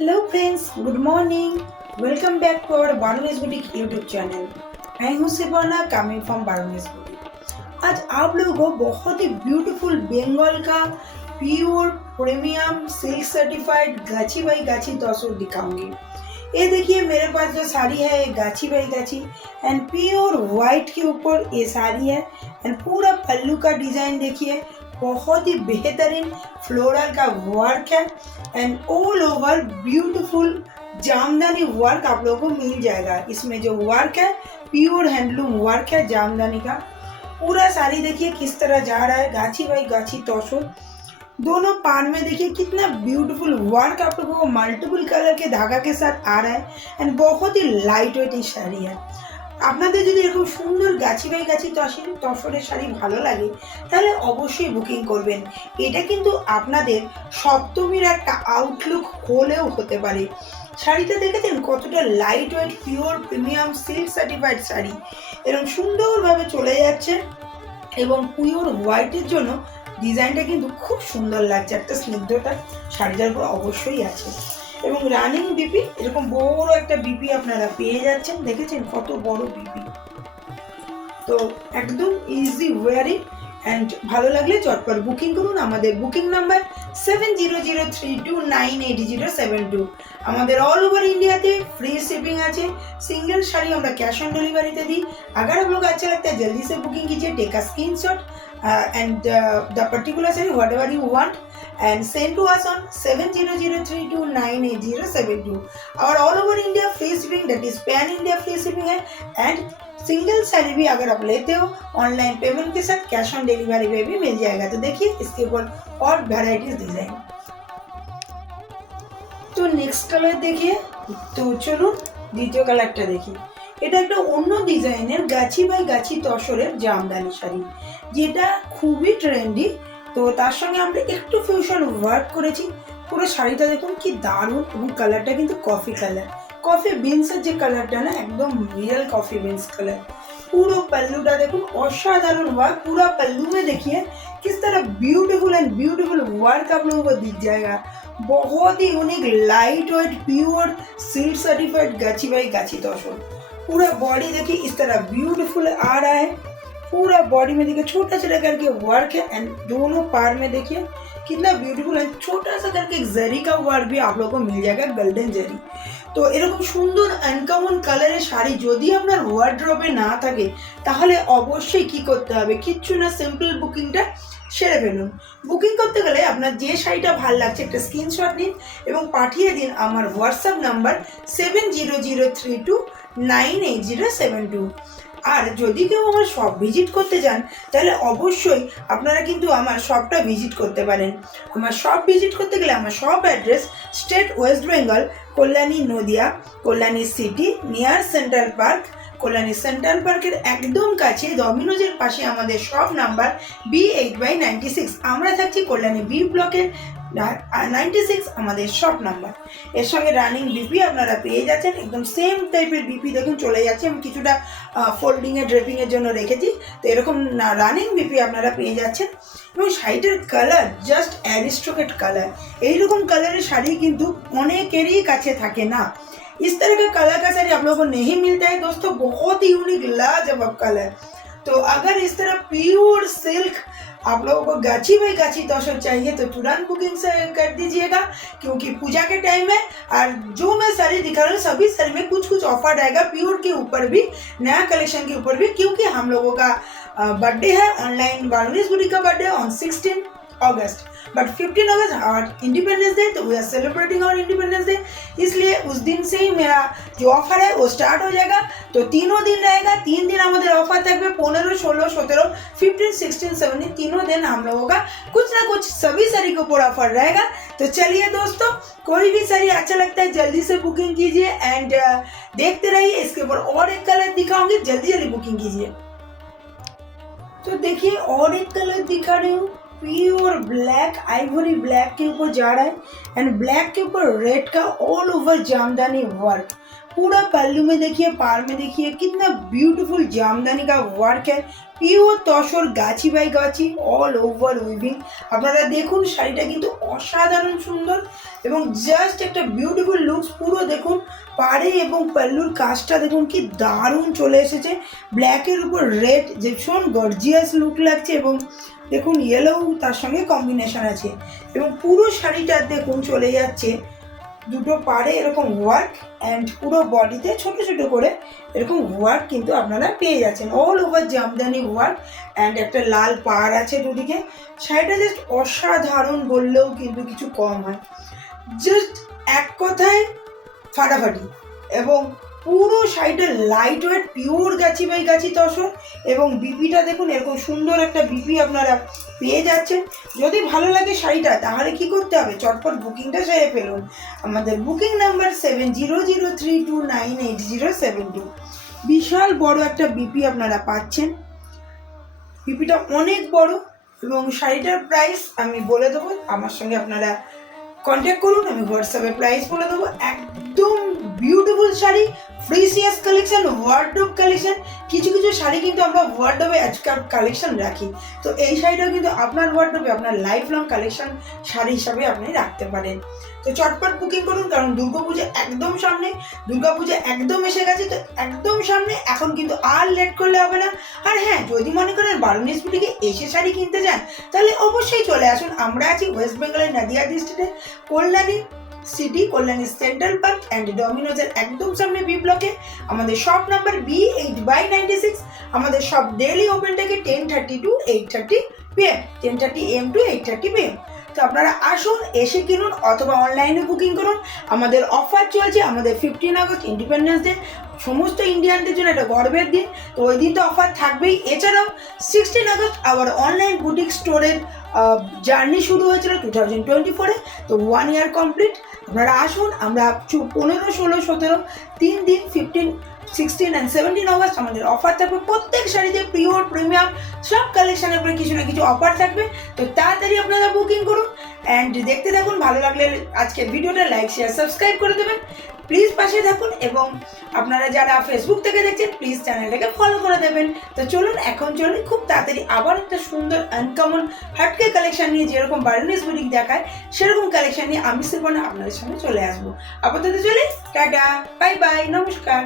Hello friends, good morning. Welcome back to our Baruni's boutique YouTube channel. मैं हूँ Sibona, coming from Baruni's boutique. आज आप लोगों को बहुत ही ब्यूटीफुल बंगाल का pure premium silk certified gachi by gachi tussar दिखाऊंगी। ये देखिए मेरे पास जो साड़ी है ये गाची बाई गाची एंड प्योर व्हाइट के ऊपर ये साड़ी है एंड पूरा पल्लू का डिजाइन देखिए, बहुत ही बेहतरीन फ्लोरल का वर्क है and all over beautiful jamdani work आप लोगों को मिल जाएगा। इसमें जो वर्क है प्योर हैंडलूम वर्क है जामदानी का। पूरा साड़ी देखिए किस तरह जा रहा है, गाची बाई गाची तसर। दोनों पान में देखिए कितना ब्यूटीफुल वर्क आप लोगों को मल्टीपल कलर के धागा के साथ आ रहा है एंड बहुत ही लाइट वेट এই শাড়ি है। আপনাদের যদি এরকম সুন্দর গাছি বাই গাছি তসরের শাড়ি ভালো লাগে তাহলে অবশ্যই বুকিং করবেন। এটা কিন্তু আপনাদের সপ্তমীর একটা আউটলুক হলেও হতে পারে। শাড়িটা দেখেছেন কতটা light weight pure premium silk certified sari, এরকম সুন্দরভাবে চলে যাচ্ছে এবং পিওর হোয়াইটের জন্য ডিজাইনটা কিন্তু খুব সুন্দর লাগছে। একটা স্নিগ্ধতা শাড়িটার উপর অবশ্যই আছে এবং রানিং বিপি, এরকম বড় একটা বিপি আপনারা পেয়ে যাচ্ছেন। দেখেছেন কত বড় বিপি, তো একদম ইজি ওয়ারিং এন্ড ভালো লাগলে চটপট বুকিং করুন। আমাদের বুকিং নাম্বার 7003298072। আমাদের ऑल ओवर इंडिया তে फ्री शिपिंग আছে। सिंगल শাড়ি আমরা कैश ऑन डिलीवरी তে দিই। अगर आप लोग अच्छा लगता है जल्दी से बुकिंग कीजिए, take a screenshot and the particular saree whatever you want and send to us on 7003298072। और all over India free shipping, that is pan India free shipping है एंड सिंगल साड़ी भी अगर आप लेते हो ऑनलाइन पेमेंट के साथ कैश ऑन डिलीवरी में भी मिल जाएगा। तो देखिए इसके ऊपर और वैरायटीज डिजाइन। तो नेक्स्ट कलर देखिए, तो चलो দ্বিতীয় কালারটা দেখি। এটা একটা অন্য ডিজাইনের গাছি বাই গাছি তসরের জামদানি শাড়ি, যেটা খুবই ট্রেন্ডি। তো তার সঙ্গে আমরা একটু ফিউশন ওয়ার্ক করেছি। পুরো শাড়িটা দেখুন কি দারুণ এবং কালারটা কিন্তু কফি কালার, কফি বিনসের যে কালারটা না, একদম रियल कॉफी बीन्स कलर। पूरा पल्लूटा देखो असाधारण वर्क, पूरा पल्लू में देखिए किस तरह ब्यूटीफुल एंड ब्यूटीफुल वर्क आप लोगों को दिख जाएगा। बहुत ही unique light weight pure silk certified gachi by gachi tussar. पूरा बॉडी देखिए इस तरह ब्यूटीफुल आ रहा है। पूरा बॉडी में देखिए छोटा छोटा करके वर्क है एंड दोनों पार में देखिए कितना ब्यूटीफुल है। छोटा सा करके एक जरी का वर्क भी आप लोगों को मिल जाएगा, गोल्डन जरी। তো এরকম সুন্দর আনকমন কালারের শাড়ি যদি আপনার ওয়ার্ড্রবে না থাকে তাহলে অবশ্যই কি করতে হবে, কিচ্ছু না, সিম্পল বুকিংটা সেরে ফেলুন। বুকিং করতে গেলে আপনার যে শাড়িটা ভালো লাগছে একটা স্ক্রিনশট নিন এবং পাঠিয়ে দিন আমার হোয়াটসঅ্যাপ নাম্বার 7003298072। আর যদি কেউ আমার শপ ভিজিট করতে চান তাহলে অবশ্যই আপনারা কিন্তু আমার শপটা ভিজিট করতে পারেন। আমার শপ ভিজিট করতে গেলে আমার shop address state West Bengal, Kalyani Nadia, Kalyani city near central park. Kalyani central পার্কের একদম কাছে ডমিনোজের পাশে আমাদের শপ নাম্বার B8/96। আমরা থাকছি কল্যাণী বি ব্লকের 96 আমাদের শপ নাম্বার। এর সঙ্গে রানিং বিপি আপনারা পেয়ে যাচ্ছেন, একদম সেম টাইপের বিপি দেখুন চলে যাচ্ছে। আমি কিছুটা ফোল্ডিংয়ে ড্রেপিংয়ের জন্য রেখেছি, তো এরকম রানিং বিপি আপনারা পেয়ে যাচ্ছেন। এবং শাড়িটার কালার জাস্ট অ্যারিস্টোক্রেট কালার। এইরকম কালারের শাড়ি কিন্তু অনেকেরই কাছে থাকে না। इस तरह का कलर का साड़ी आप लोगों को नहीं मिलता है दोस्तों, बहुत ही यूनिक लाजवाब कलर। तो अगर इस तरह प्योर सिल्क आप लोगों को गाची बाई गाची तसर चाहिए तो तुरंत बुकिंग से कर दीजिएगा, क्योंकि पूजा के टाइम में और जो मैं साड़ी दिखा रही हूँ सभी साड़ी में कुछ कुछ ऑफर आएगा, प्योर के ऊपर भी, नया कलेक्शन के ऊपर भी, क्योंकि हम लोगों का बर्थडे है ऑनलाइन बारूनीज बुटीक का birthday on 16 August, but 15 August our independence day, तो we are celebrating our independence day, इसलिए उस दिन से ही मेरा जो ऑफर है वो स्टार्ट हो जाएगा। तो तीनों दिन रहेगा, 3 दिन हमारे ऑफर तक में 15, 16, 17, 15, 16, 17 तीनों दिन हम लोगों का कुछ ना कुछ सभी साड़ी के ऊपर ऑफर रहेगा। तो चलिए दोस्तों, कोई भी साड़ी अच्छा लगता है जल्दी से बुकिंग कीजिए एंड देखते रहिए। इसके ऊपर और एक कलर दिखाऊंगी, जल्दी जल्दी बुकिंग कीजिए। तो देखिए और एक कलर दिखा रही हूँ, प्योर ब्लैक आइवरी ब्लैक के ऊपर जा रहा है एंड ब्लैक के ऊपर रेड का ऑल ओवर जामदानी वर्क। पूरा पल्लू में देखिए, पार में देखिए कितना ब्यूटीफुल जामदानी का वर्क है, pure tussar Gachhi by Gachhi all over weaving. আপনারা দেখুন শাড়িটা কিন্তু অসাধারণ সুন্দর এবং জাস্ট একটা বিউটিফুল লুকস। পুরো দেখুন পাড়ে এবং পাল্লুর কাজটা দেখুন কি দারুণ চলে এসেছে, ব্ল্যাকের উপর রেড, যে ভীষণ গর্জিয়াস লুক লাগছে এবং দেখুন ইয়েলো তার সঙ্গে কম্বিনেশন আছে এবং পুরো শাড়িটা দেখুন চলে যাচ্ছে দুটো পাড়ে এরকম ওয়ার্ক অ্যান্ড পুরো বডিতে ছোট ছোট করে এরকম ওয়ার্ক কিন্তু আপনারা পেয়ে যাচ্ছেন, all over Jamdani work and একটা লাল পাড় আছে দুদিকে। শাড়িটা জাস্ট অসাধারণ বললেও কিন্তু কিছু কম হয়, জাস্ট এক কথায় ফাটাফাটি। এবং পুরো শাড়িটা light weight pure Gachhi by গাছি তসর এবং বিপিটা দেখুন এরকম সুন্দর একটা বিপি আপনারা পেয়ে যাচ্ছেন। যদি ভালো লাগে শাড়িটা তাহলে কি করতে হবে, চটপট বুকিংটা সেরে ফেলুন। আমাদের বুকিং নাম্বার 7003298072। বিশাল বড় একটা বিপি আপনারা পাচ্ছেন, বিপিটা অনেক বড় এবং শাড়িটার প্রাইস আমি বলে দেবো, আমার সঙ্গে আপনারা কন্ট্যাক্ট করুন, আমি হোয়াটসঅ্যাপে প্রাইস বলে দেবো। একদম beautiful sari, precious collection, wardrobe collection. কিছু কিছু শাড়ি কিন্তু আমরা ওয়ার্ডরোবে আজকাল কালেকশন রাখি, তো এই শাড়িটাও কিন্তু আপনার ওয়ার্ডরোবে আপনার লাইফ লং কালেকশন শাড়ি হিসাবে আপনি রাখতে পারেন। তো চটপট বুকিং করুন, কারণ দুর্গাপুজো একদম সামনে, দুর্গাপুজো একদম এসে গেছে, তো একদম সামনে, এখন কিন্তু আর লেট করলে হবে না। আর হ্যাঁ, যদি মনে করেন বারুনিস বুটিকে এসে শাড়ি কিনতে যান তাহলে অবশ্যই চলে আসুন। আমরা আছি ওয়েস্ট বেঙ্গলের নদিয়া ডিস্ট্রিক্টে Kalyani city, Kalyani central park and ডমিনোজের একদম সামনে বি ব্লকে। আমাদের শপ নাম্বার B8/96। আমাদের শপ ডেইলি ওপেন থাকে 10:30 to 8:30 PM, 10:30 AM to 8:30 PM। তো আপনারা আসুন, এসে কিনুন অথবা অনলাইনে বুকিং করুন। আমাদের অফার চলছে, আমাদের 15 আগস্ট ইন্ডিপেন্ডেন্স ডে, সমস্ত ইন্ডিয়ানদের জন্য একটা গর্বের দিন, তো ওই দিন তো অফার থাকবেই। এছাড়াও 16 আগস্ট আবার অনলাইন বুটিক স্টোরের জার্নি শুরু হয়েছিল 2024-এ, তো 1 ইয়ার কমপ্লিট। আপনারা আসুন, আমরা 15, 16, 17 3 দিন 15, 16 and 17 আগস্ট আমাদের অফার থাকবে। প্রত্যেক শাড়িতে পিওর প্রিমিয়াম সব কালেকশনের উপরে কিছু না কিছু অফার থাকবে, তো তাড়াতাড়ি আপনারা বুকিং করুন অ্যান্ড দেখতে থাকুন। ভালো লাগলে আজকের ভিডিওটা লাইক শেয়ার সাবস্ক্রাইব করে দেবেন, প্লিজ পাশে থাকুন এবং আপনারা যারা ফেসবুক থেকে দেখছেন প্লিজ চ্যানেলটাকে ফলো করে দেবেন। তো চলুন এখন চলুন খুব তাড়াতাড়ি আবার একটা সুন্দর আনকমন হাটকে কালেকশন নিয়ে, যেরকম বারুনিস বুটিক দেখায় সেরকম কালেকশন নিয়ে আমি শিল্পনা আপনাদের সামনে চলে আসবো। আপাতত চলে টাটা, বাই বাই, নমস্কার।